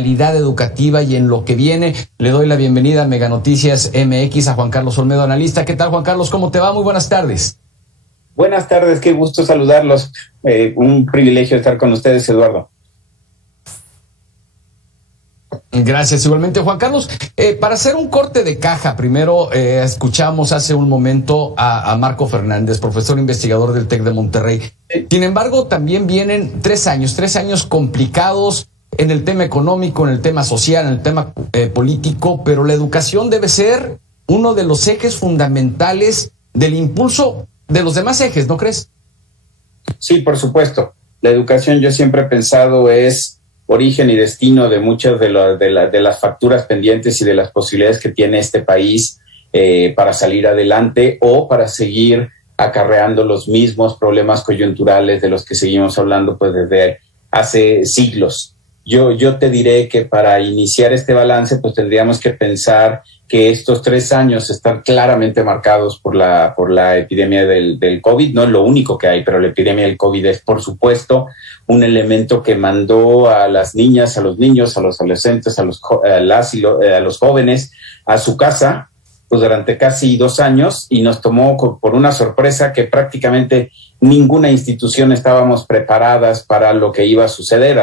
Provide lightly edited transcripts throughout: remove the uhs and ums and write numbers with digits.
calidad educativa y en lo que viene. Le doy la bienvenida a Mega Noticias MX a Juan Carlos Olmedo, analista. ¿Qué tal, Juan Carlos? ¿Cómo te va? Muy buenas tardes. Buenas tardes, qué gusto saludarlos. Un privilegio estar con ustedes, Eduardo. Gracias, igualmente, Juan Carlos. Para hacer un corte de caja, primero escuchamos hace un momento a Marco Fernández, profesor investigador del TEC de Monterrey. Sin embargo, también vienen 3 años complicados en el tema económico, en el tema social, en el tema político, pero la educación debe ser uno de los ejes fundamentales del impulso de los demás ejes, ¿no crees? Sí, por supuesto. La educación, yo siempre he pensado, es origen y destino de muchas de las facturas pendientes y de las posibilidades que tiene este país para salir adelante o para seguir acarreando los mismos problemas coyunturales de los que seguimos hablando pues desde hace siglos. Yo te diré que para iniciar este balance pues tendríamos que pensar que estos 3 años están claramente marcados por la epidemia del COVID. No es lo único que hay, pero la epidemia del COVID es, por supuesto, un elemento que mandó a las niñas, a los niños, a los adolescentes, a los jóvenes a su casa pues durante casi 2 años y nos tomó por una sorpresa que prácticamente ninguna institución estábamos preparadas para lo que iba a suceder.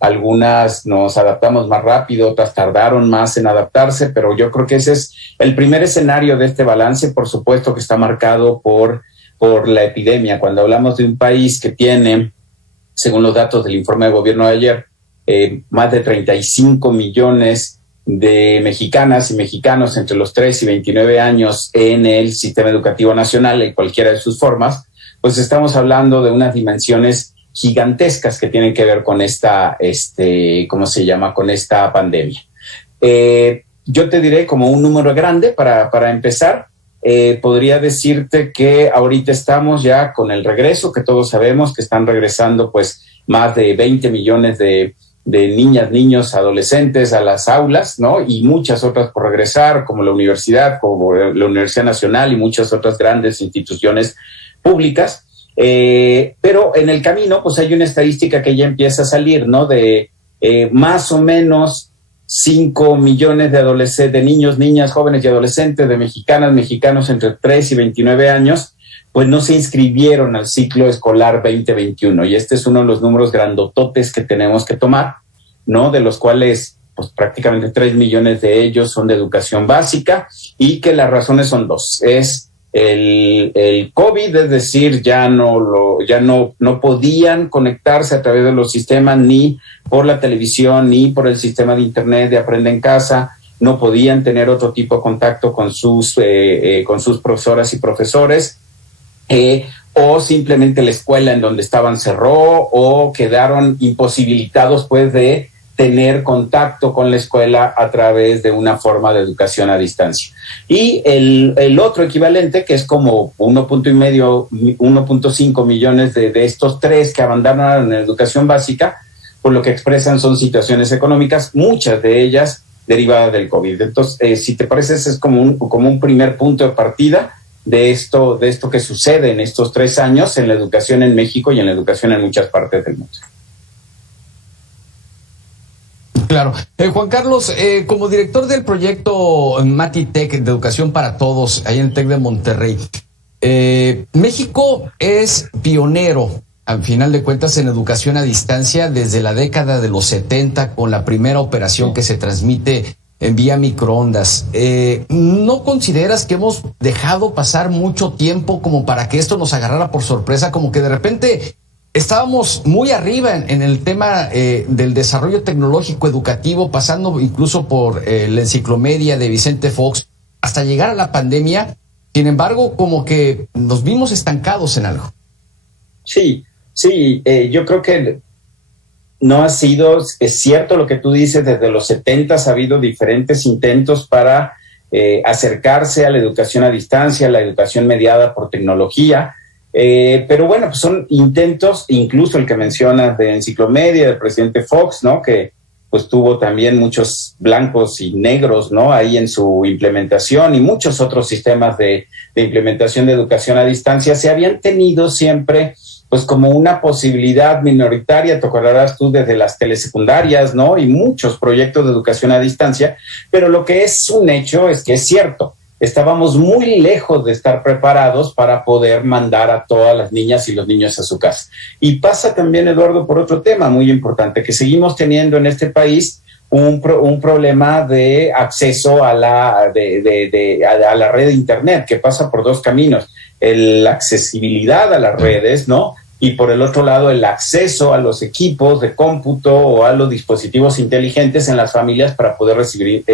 Algunas nos adaptamos más rápido, otras tardaron más en adaptarse, pero yo creo que ese es el primer escenario de este balance, por supuesto que está marcado por la epidemia. Cuando hablamos de un país que tiene, según los datos del informe de gobierno de ayer, más de 35 millones de mexicanas y mexicanos entre los 3 y 29 años en el sistema educativo nacional, en cualquiera de sus formas, pues estamos hablando de unas dimensiones gigantescas que tienen que ver con esta, con esta pandemia. Yo te diré como un número grande para empezar. Podría decirte que ahorita estamos ya con el regreso, que todos sabemos que están regresando pues más de 20 millones de niñas, niños, adolescentes a las aulas, ¿no? Y muchas otras por regresar, como la Universidad Nacional y muchas otras grandes instituciones públicas. Pero en el camino pues hay una estadística que ya empieza a salir, ¿no? De más o menos 5 millones de niños, niñas, jóvenes y adolescentes, de mexicanas, mexicanos entre 3 y 29 años, pues no se inscribieron al ciclo escolar 2021. Y este es uno de los números grandototes que tenemos que tomar, ¿no? De los cuales pues prácticamente 3 millones de ellos son de educación básica y que las razones son 2. Es el COVID, es decir, ya no podían conectarse a través de los sistemas ni por la televisión ni por el sistema de internet de Aprende en Casa, no podían tener otro tipo de contacto con sus profesoras y profesores, o simplemente la escuela en donde estaban cerró o quedaron imposibilitados pues de tener contacto con la escuela a través de una forma de educación a distancia. Y el otro equivalente, que es como 1.5 millones de estos 3 que abandonaron la educación básica, pues lo que expresan son situaciones económicas, muchas de ellas derivadas del COVID. Entonces, si te parece, ese es como un primer punto de partida de esto que sucede en estos 3 años en la educación en México y en la educación en muchas partes del mundo. Claro. Juan Carlos, como director del proyecto Matitech de Educación para Todos, ahí en el TEC de Monterrey, México es pionero, al final de cuentas, en educación a distancia desde la década de los 70, con la primera operación que se transmite en vía microondas. ¿No consideras que hemos dejado pasar mucho tiempo como para que esto nos agarrara por sorpresa, como que de repente estábamos muy arriba en el tema del desarrollo tecnológico educativo, pasando incluso por la enciclomedia de Vicente Fox, hasta llegar a la pandemia? Sin embargo, como que nos vimos estancados en algo. Sí, yo creo que no ha sido, es cierto lo que tú dices, desde los 70 ha habido diferentes intentos para acercarse a la educación a distancia, a la educación mediada por tecnología. Pero bueno, pues son intentos, incluso el que mencionas de enciclomedia del presidente Fox, ¿no? Que pues tuvo también muchos blancos y negros, ¿no? Ahí en su implementación, y muchos otros sistemas de implementación de educación a distancia. Se habían tenido siempre pues como una posibilidad minoritaria, te acordarás tú, desde las telesecundarias, ¿no? Y muchos proyectos de educación a distancia, pero lo que es un hecho es que es cierto, estábamos muy lejos de estar preparados para poder mandar a todas las niñas y los niños a su casa. Y pasa también, Eduardo, por otro tema muy importante, que seguimos teniendo en este país un problema de acceso a la red de Internet, que pasa por dos caminos: la accesibilidad a las redes, ¿no? Y por el otro lado, el acceso a los equipos de cómputo o a los dispositivos inteligentes en las familias para poder recibir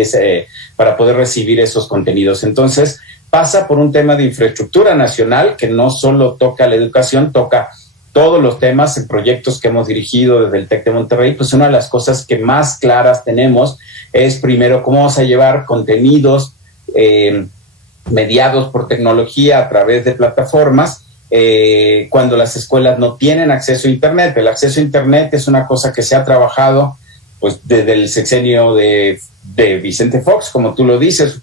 esos contenidos. Entonces, pasa por un tema de infraestructura nacional que no solo toca la educación, toca todos los temas en proyectos que hemos dirigido desde el TEC de Monterrey. Pues una de las cosas que más claras tenemos es, primero, cómo vamos a llevar contenidos mediados por tecnología a través de plataformas cuando las escuelas no tienen acceso a Internet. El acceso a Internet es una cosa que se ha trabajado pues desde el sexenio de Vicente Fox, como tú lo dices,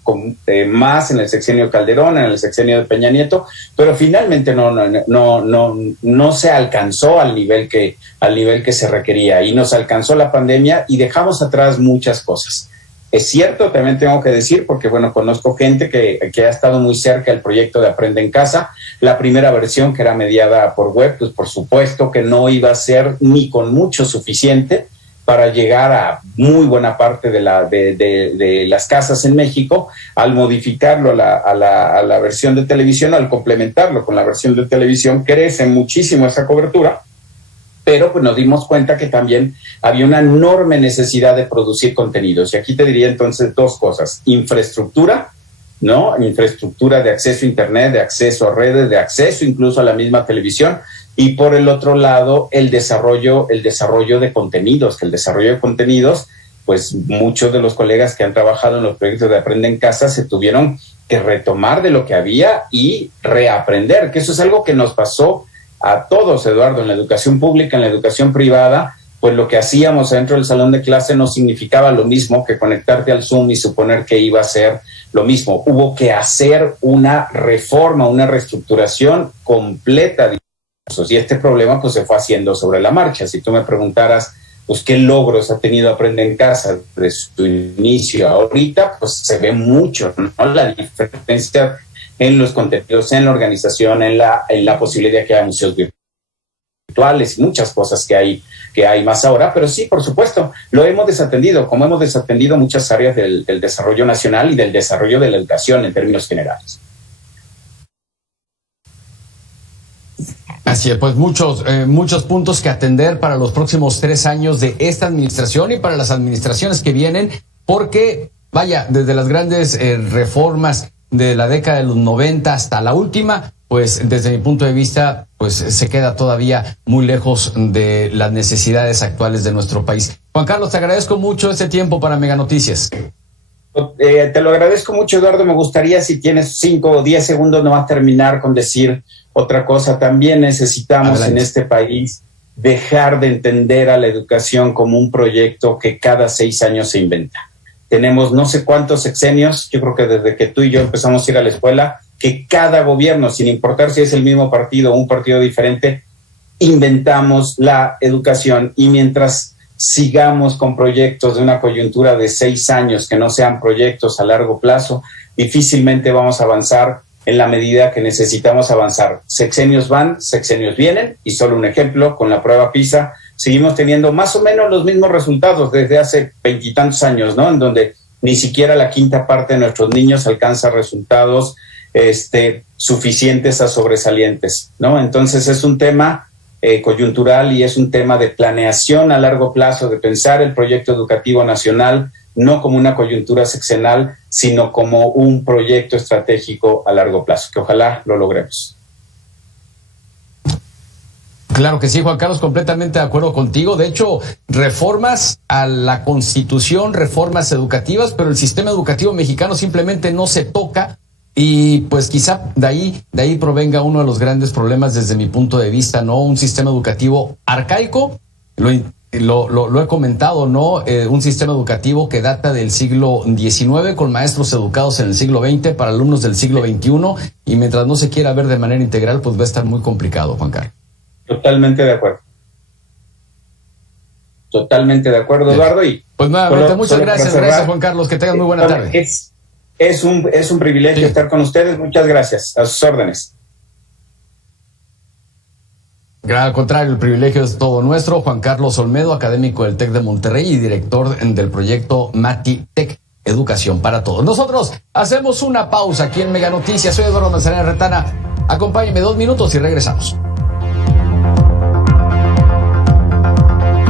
más en el sexenio Calderón, en el sexenio de Peña Nieto, pero finalmente no se alcanzó al nivel que se requería, y nos alcanzó la pandemia y dejamos atrás muchas cosas. Es cierto, también tengo que decir, porque bueno, conozco gente que ha estado muy cerca del proyecto de Aprende en Casa. La primera versión, que era mediada por web, pues por supuesto que no iba a ser ni con mucho suficiente para llegar a muy buena parte de las casas en México. Al modificarlo a la versión de televisión, al complementarlo con la versión de televisión, crece muchísimo esa cobertura, pero pues nos dimos cuenta que también había una enorme necesidad de producir contenidos. Y aquí te diría entonces dos cosas: infraestructura, ¿no? Infraestructura de acceso a Internet, de acceso a redes, de acceso incluso a la misma televisión. Y por el otro lado, el desarrollo de contenidos, que el desarrollo de contenidos, pues muchos de los colegas que han trabajado en los proyectos de Aprende en Casa se tuvieron que retomar de lo que había y reaprender, que eso es algo que nos pasó a todos, Eduardo, en la educación pública, en la educación privada. Pues lo que hacíamos dentro del salón de clase no significaba lo mismo que conectarte al Zoom y suponer que iba a ser lo mismo. Hubo que hacer una reforma, una reestructuración completa de cursos, y este problema pues se fue haciendo sobre la marcha. Si tú me preguntaras, pues qué logros ha tenido Aprende en Casa desde su inicio a ahorita, pues se ve mucho, ¿no? La diferencia en los contenidos, en la organización, en la posibilidad de que haya museos virtuales y muchas cosas que hay más ahora. Pero sí, por supuesto, lo hemos desatendido, como hemos desatendido muchas áreas del desarrollo nacional y del desarrollo de la educación en términos generales. Así es, pues muchos puntos que atender para los próximos 3 años de esta administración y para las administraciones que vienen, porque, vaya, desde las grandes reformas de la década de los 90 hasta la última, pues desde mi punto de vista, pues se queda todavía muy lejos de las necesidades actuales de nuestro país. Juan Carlos, te agradezco mucho este tiempo para Mega Noticias. Te lo agradezco mucho, Eduardo. Me gustaría, si tienes 5 o 10 segundos, nomás terminar con decir otra cosa. También necesitamos en este país dejar de entender a la educación como un proyecto que cada 6 años se inventa. Tenemos no sé cuántos sexenios, yo creo que desde que tú y yo empezamos a ir a la escuela, que cada gobierno, sin importar si es el mismo partido o un partido diferente, inventamos la educación. Y mientras sigamos con proyectos de una coyuntura de 6 años que no sean proyectos a largo plazo, difícilmente vamos a avanzar en la medida que necesitamos avanzar. Sexenios van, sexenios vienen, y solo un ejemplo, con la prueba PISA, seguimos teniendo más o menos los mismos resultados desde hace 20 y tantos años, ¿no? En donde ni siquiera la quinta parte de nuestros niños alcanza resultados suficientes a sobresalientes, ¿no? Entonces es un tema coyuntural y es un tema de planeación a largo plazo, de pensar el proyecto educativo nacional no como una coyuntura sexenal, sino como un proyecto estratégico a largo plazo, que ojalá lo logremos. Claro que sí, Juan Carlos, completamente de acuerdo contigo. De hecho, reformas a la Constitución, reformas educativas, pero el sistema educativo mexicano simplemente no se toca. Y pues quizá de ahí provenga uno de los grandes problemas desde mi punto de vista, ¿no? Un sistema educativo arcaico, lo he comentado, ¿no? Un sistema educativo que data del siglo XIX, con maestros educados en el siglo XX para alumnos del siglo XXI, y mientras no se quiera ver de manera integral, pues va a estar muy complicado, Juan Carlos. Totalmente de acuerdo. Totalmente de acuerdo, Eduardo. Y pues nuevamente, muchas gracias, gracias Juan Carlos, que tengan muy buena tarde. Es un privilegio estar con ustedes, muchas gracias, a sus órdenes. Al contrario, el privilegio es todo nuestro. Juan Carlos Olmedo, académico del TEC de Monterrey y director del proyecto Mati Tech, Educación para Todos. Nosotros hacemos una pausa aquí en Mega Noticias. Soy Eduardo Manzanera Retana. Acompáñenme 2 minutos y regresamos.